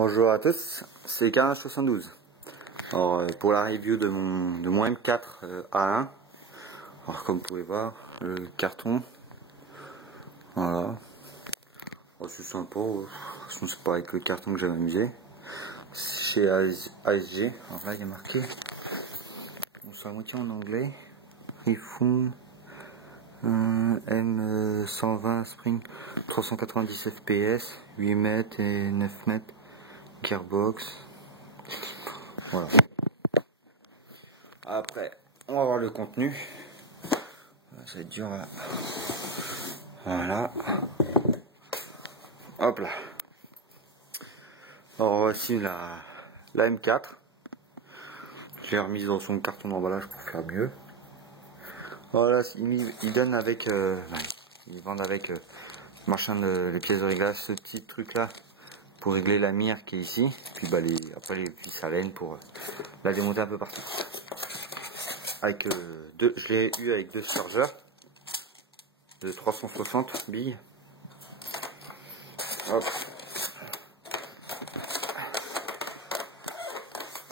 Bonjour à tous, c'est K72. Alors pour la review de mon M4 A1, alors comme vous pouvez voir, le carton, voilà, c'est sympa, sinon c'est pas avec le carton que j'avais amusé. Chez ASG, alors là il y a marqué, bon, c'est à moitié en anglais, Rifun M120 Spring 390 FPS, 8 mètres et 9 mètres, gearbox. Voilà. Après, on va voir le contenu. Ça va être dur là. Voilà. Hop là. Alors voici la M4. Je l'ai remise dans son carton d'emballage pour faire mieux. Voilà, ils donnent avec, ils vendent avec machin les pièces de réglage, ce petit truc là pour régler la mire qui est ici. Puis bah après les vis à laine pour la démonter un peu partout. Avec je l'ai eu avec deux chargeurs de 360 billes. Hop.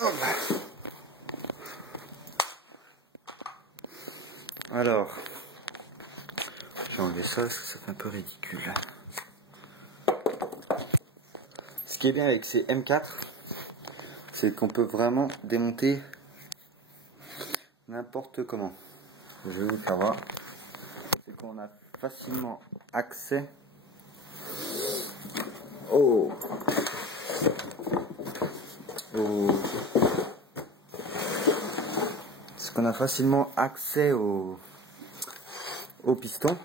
Hop. Alors, j'ai enlevé ça parce que ça fait un peu ridicule. Ce qui est bien avec ces M4, c'est qu'on peut vraiment démonter n'importe comment. Je vais vous faire voir. C'est qu'on a facilement accès au piston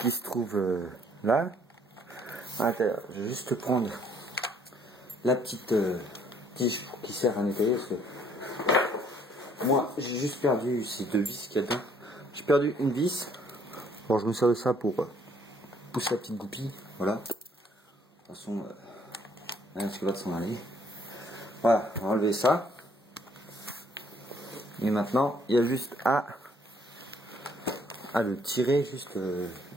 qui se trouve là à l'intérieur. Je vais juste prendre la petite tige qui sert à nettoyer parce que moi j'ai juste perdu ces deux vis qu'il y a dedans. J'ai perdu une vis. Bon, je me sers de ça pour pousser la petite goupille. Voilà. De toute façon, parce que l'autre s'en aller. Voilà, on va enlever ça. Et maintenant, il y a juste à le tirer juste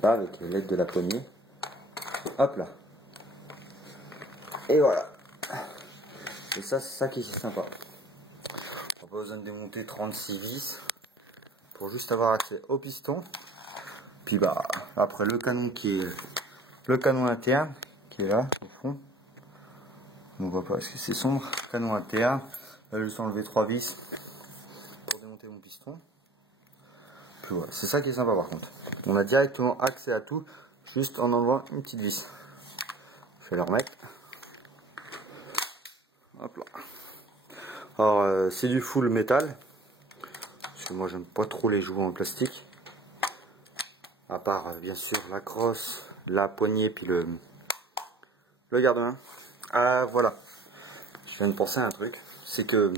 là avec l'aide de la poignée. Hop là. Et voilà. Et ça, c'est ça qui est sympa. On n'a pas besoin de démonter 36 vis pour juste avoir accès au piston. Puis bah après le canon qui est le canon interne qui est là au fond. On ne voit pas parce que c'est sombre. Canon interne. Là, je vais enlever 3 vis pour démonter mon piston. Puis voilà, c'est ça qui est sympa par contre. On a directement accès à tout juste en enlevant une petite vis. Je vais le remettre. Hop là. Alors c'est du full métal. Parce que moi j'aime pas trop les jouets en plastique. À part bien sûr la crosse, la poignée puis le garde-main. Ah voilà. Je viens de penser à un truc. C'est que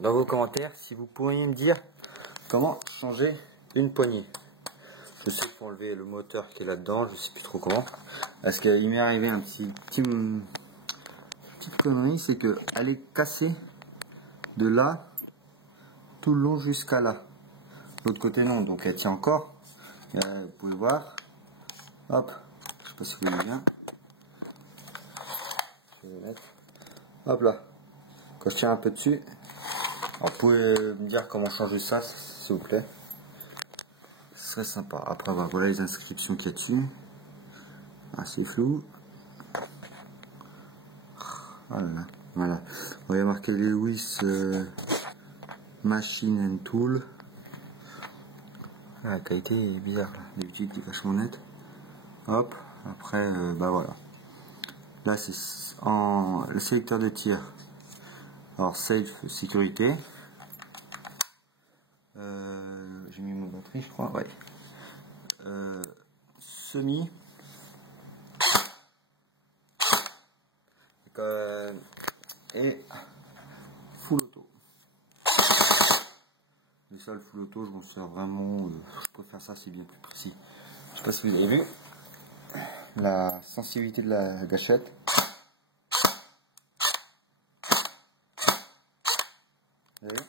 dans vos commentaires, si vous pourriez me dire comment changer une poignée. Je sais qu'il faut enlever le moteur qui est là-dedans, je sais plus trop comment. Parce qu'il m'est arrivé un petite connerie, c'est que elle est cassée de là tout le long jusqu'à là. L'autre côté non, donc elle tient encore. Vous pouvez voir. Hop, je sais pas si vous voyez bien. Je vais le mettre. Hop là. Quand je tiens un peu dessus, alors, vous pouvez me dire comment changer ça, s'il vous plaît. Ce serait sympa. Après, voilà les inscriptions qu'il y a dessus. Assez flou. Voilà. Voilà. Il y a marqué Lewis Machine and Tool. La qualité est bizarre. D'habitude, il est vachement net. Hop. Après, bah voilà. Là, c'est le sélecteur de tir. Alors, safe sécurité. J'ai mis mon batterie, je crois. Ouais. Semi. Et full auto. Mais ça, le full auto, je m'en sers vraiment. Je préfère ça, c'est bien plus précis. Je sais pas si vous avez vu la sensibilité de la gâchette. Vous avez vu,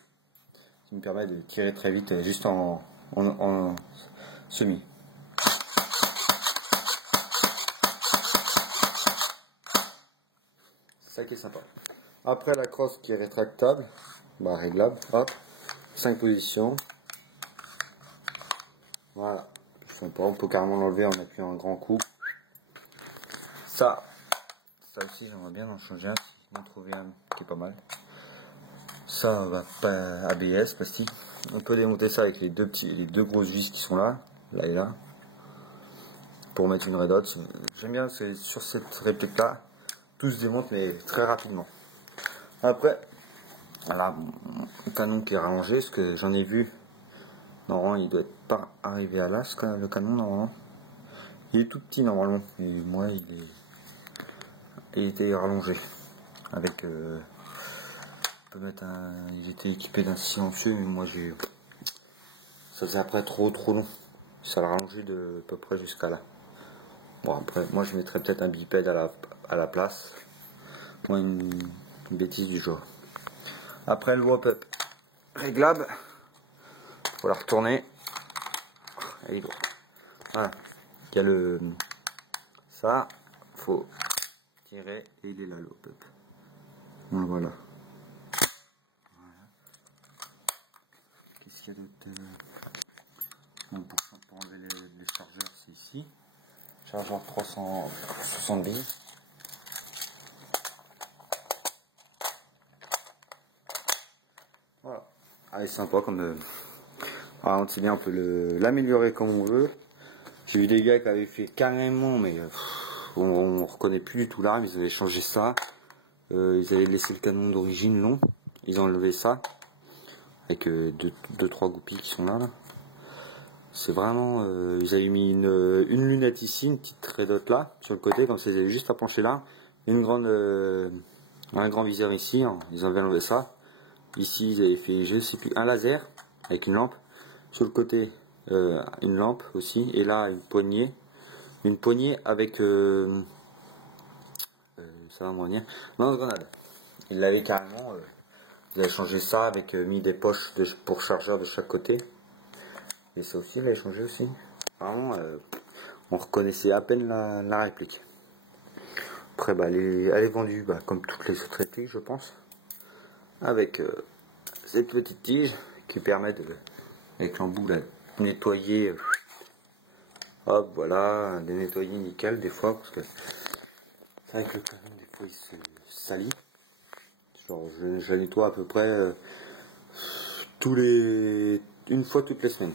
ça me permet de tirer très vite, juste en semi. ça qui est sympa. Après la crosse qui est rétractable, bah réglable, hop, 5 positions. Voilà, sympa, on peut carrément l'enlever en appuyant un grand coup. Ça aussi j'aimerais bien en changer un, en trouver un qui est pas mal. Ça va pas ABS, plastique. On peut démonter ça avec les deux grosses vis qui sont là et là, pour mettre une red hot. J'aime bien, c'est sur cette réplique là, tout se démonte mais très rapidement. Après, voilà, le canon qui est rallongé, parce que j'en ai vu, normalement il doit pas arriver à là, le canon normalement. Il est tout petit normalement, et moi il était rallongé. Avec, on peut mettre il était équipé d'un silencieux, mais moi ça faisait après trop long. Ça l'a rallongé de à peu près jusqu'à là. Bon après, moi je mettrais peut-être un bipède à la place. Moi une bêtise du genre. Après le wrap-up réglable, faut la retourner. Elle est droite. Voilà. Il y a ça, faut tirer et il est là le wrap-up. Voilà. Qu'est-ce qu'il y a d'autre? Bon, pour enlever les chargeurs, c'est ici. Chargeur 370. Voilà. Ah, c'est sympa comme. On peut l'améliorer comme on veut. J'ai vu des gars qui avaient fait carrément, mais on reconnaît plus du tout l'arme. Ils avaient changé ça. Ils avaient laissé le canon d'origine long. Ils ont enlevé ça. Avec deux, trois goupilles qui sont là. C'est vraiment. Ils avaient mis une lunette ici, une petite redote là, sur le côté, comme ça ils avaient juste à pencher là. Un grand viseur ici. Hein. Ils avaient enlevé ça. Ici ils avaient fait, je sais plus, un laser avec une lampe. Sur le côté, une lampe aussi. Et là, une poignée. Une poignée avec. Ça va moins bien. Lance-grenade. Il l'avait carrément. Ils avaient changé ça avec mis des poches pour chargeur de chaque côté. Et ça aussi, il avait changé aussi. Vraiment, on reconnaissait à peine la réplique. Après, bah, elle est vendue comme toutes les autres répliques, je pense. Avec cette petite tige qui permet avec l'embout là, nettoyer. Hop, voilà, de nettoyer nickel des fois, parce que c'est vrai que le canon des fois il se salit. Genre je la nettoie à peu près une fois toutes les semaines.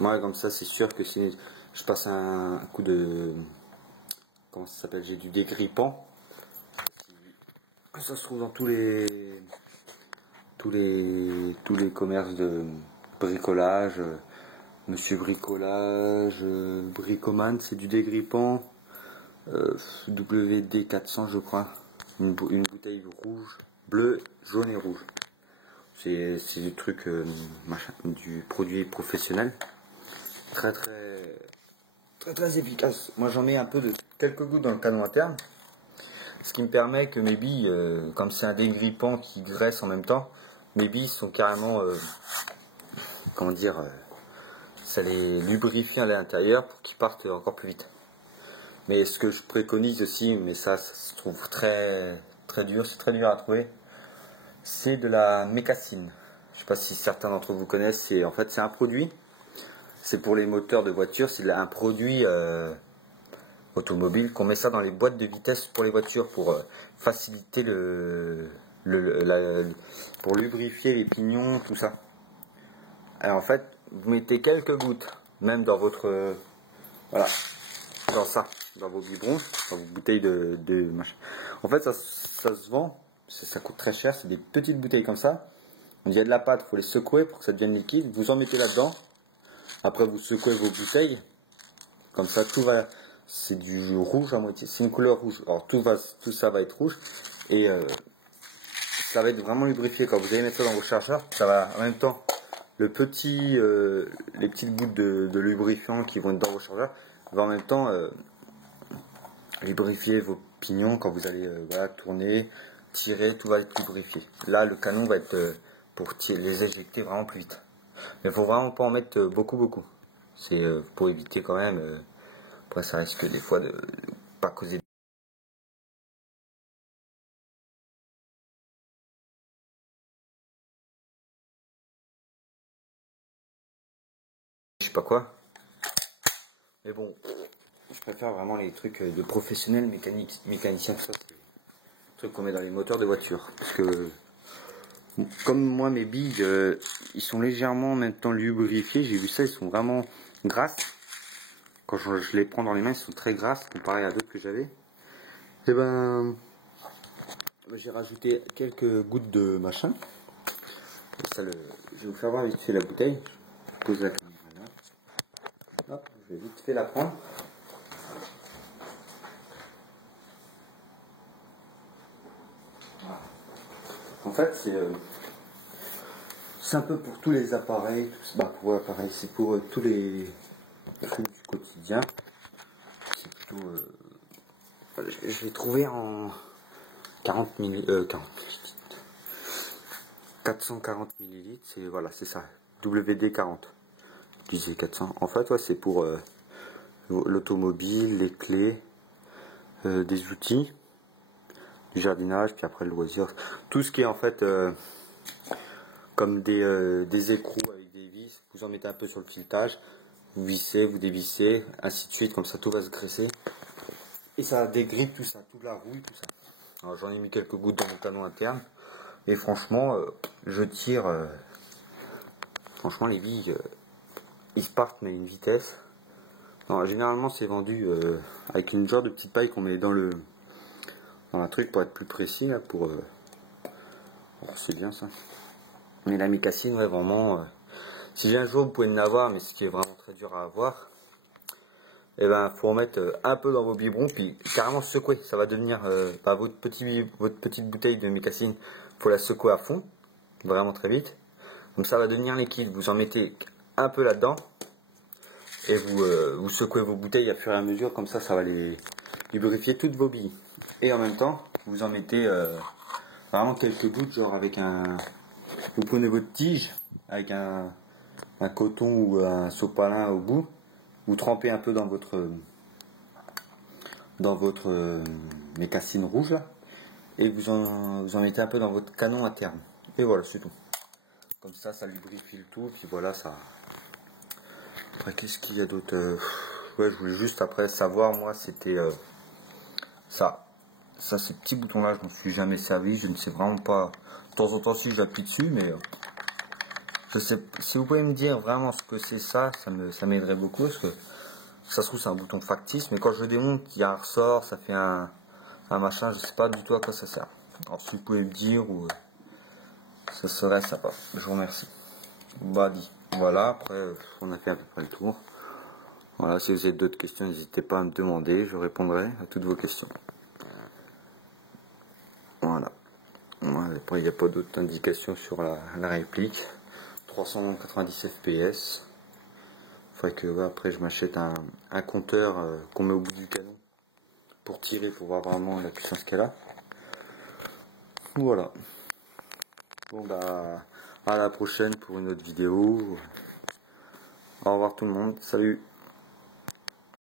Moi comme ça c'est sûr que si je passe un coup de, comment ça s'appelle, j'ai du dégrippant. Ça se trouve dans tous les commerces de bricolage. Monsieur Bricolage, Bricoman, c'est du dégrippant. WD 400 je crois. Une bouteille rouge, bleu, jaune et rouge. C'est du truc, du produit professionnel. Très efficace. Moi j'en mets quelques gouttes dans le canon interne. Ce qui me permet que mes billes, comme c'est un dégrippant qui graisse en même temps, mes billes sont carrément, comment dire, ça les lubrifie à l'intérieur pour qu'ils partent encore plus vite. Mais ce que je préconise aussi, mais ça se trouve très dur, c'est très dur à trouver, c'est de la mécassine. Je ne sais pas si certains d'entre vous connaissent, en fait c'est un produit, c'est pour les moteurs de voiture, c'est un produit automobile qu'on met ça dans les boîtes de vitesse pour les voitures pour faciliter pour lubrifier les pignons, tout ça. Alors en fait, vous mettez quelques gouttes, même dans votre, voilà, dans vos biberons, dans vos bouteilles de machin. En fait, ça se vend, ça coûte très cher, c'est des petites bouteilles comme ça. Il y a de la pâte, il faut les secouer pour que ça devienne liquide. Vous en mettez là-dedans. Après, vous secouez vos bouteilles. Comme ça, tout va. C'est du rouge à moitié. C'est une couleur rouge. Alors, tout ça va être rouge. Et ça va être vraiment lubrifié. Quand vous allez mettre ça dans vos chargeurs, ça va en même temps. Les petites gouttes de lubrifiant qui vont être dans vos chargeurs, va en même temps lubrifier vos pignons quand vous allez tourner, tirer, tout va être lubrifié. Là, le canon va être pour les éjecter vraiment plus vite. Mais il faut vraiment pas en mettre beaucoup. C'est pour éviter quand même. Après, ça risque des fois de pas causer pas quoi. Mais bon, je préfère vraiment les trucs de professionnels mécaniciens. Ça, c'est des trucs qu'on met dans les moteurs de voiture. Parce que, comme moi, mes billes, ils sont légèrement en même temps lubrifiés. J'ai vu ça, ils sont vraiment grasses. Quand je les prends dans les mains, ils sont très grasses comparé à d'autres que j'avais. Et ben, j'ai rajouté quelques gouttes de machin. Et ça, je vais vous faire voir vite fait la bouteille. Je pose la caméra là. Hop, je vais vite fait la prendre. En fait, c'est un peu pour tous les appareils. C'est pour tous les trucs du quotidien. C'est plutôt. Je l'ai trouvé en 440 millilitres. C'est voilà, c'est ça. WD-40. Je disais 400. En fait, ouais, c'est pour l'automobile, les clés, des outils, du jardinage, puis après le loisir. Tout ce qui est en fait comme des écrous avec des vis. Vous en mettez un peu sur le filetage. Vous vissez, vous dévissez, ainsi de suite. Comme ça, tout va se graisser. Et ça dégrippe tout ça, toute la rouille, tout ça. Alors j'en ai mis quelques gouttes dans mon canon interne. Et franchement, je tire. Franchement, les billes, ils se partent, mais à une vitesse. Alors, généralement, c'est vendu avec une genre de petite paille qu'on met dans un truc pour être plus précis. Là, oh, c'est bien ça. Mais la mécassine, ouais, vraiment. Si un jour vous pouvez en avoir, mais ce qui est vraiment très dur à avoir, et ben, faut en mettre un peu dans vos biberons, puis carrément secouer. Ça va devenir votre petite bouteille de mécassine. Faut la secouer à fond, vraiment très vite. Donc ça va devenir liquide. Vous en mettez un peu là-dedans et vous secouez vos bouteilles à fur et à mesure. Comme ça va les lubrifier toutes vos billes. Et en même temps, vous en mettez vraiment quelques gouttes, genre avec vous prenez votre tige avec un coton ou un sopalin au bout. Vous trempez un peu dans votre mécassine rouge là, et vous en mettez un peu dans votre canon interne. Et voilà, c'est tout. Comme ça lubrifie le tout. Puis voilà, ça. Après, qu'est-ce qu'il y a d'autre ouais, je voulais juste après savoir, moi, c'était ça. Ça, ces petits boutons-là, je m'en suis jamais servi. Je ne sais vraiment pas. De temps en temps, si j'appuie dessus, mais je sais. Si vous pouvez me dire vraiment ce que c'est ça m'aiderait beaucoup, parce que ça se trouve c'est un bouton factice, mais quand je le démonte, il y a un ressort, ça fait un machin, je sais pas du tout à quoi ça sert. Alors si vous pouvez me dire, ou ça serait sympa. Je vous remercie. Bah dit. Voilà, après on a fait à peu près le tour. Voilà, si vous avez d'autres questions, n'hésitez pas à me demander, je répondrai à toutes vos questions. Voilà. Après il n'y a pas d'autres indications sur la réplique. 390 fps. Faudrait que après je m'achète un compteur qu'on met au bout du canon pour tirer, pour voir vraiment la puissance qu'elle a. Voilà. Bon bah à la prochaine pour une autre vidéo. Au revoir tout le monde, salut.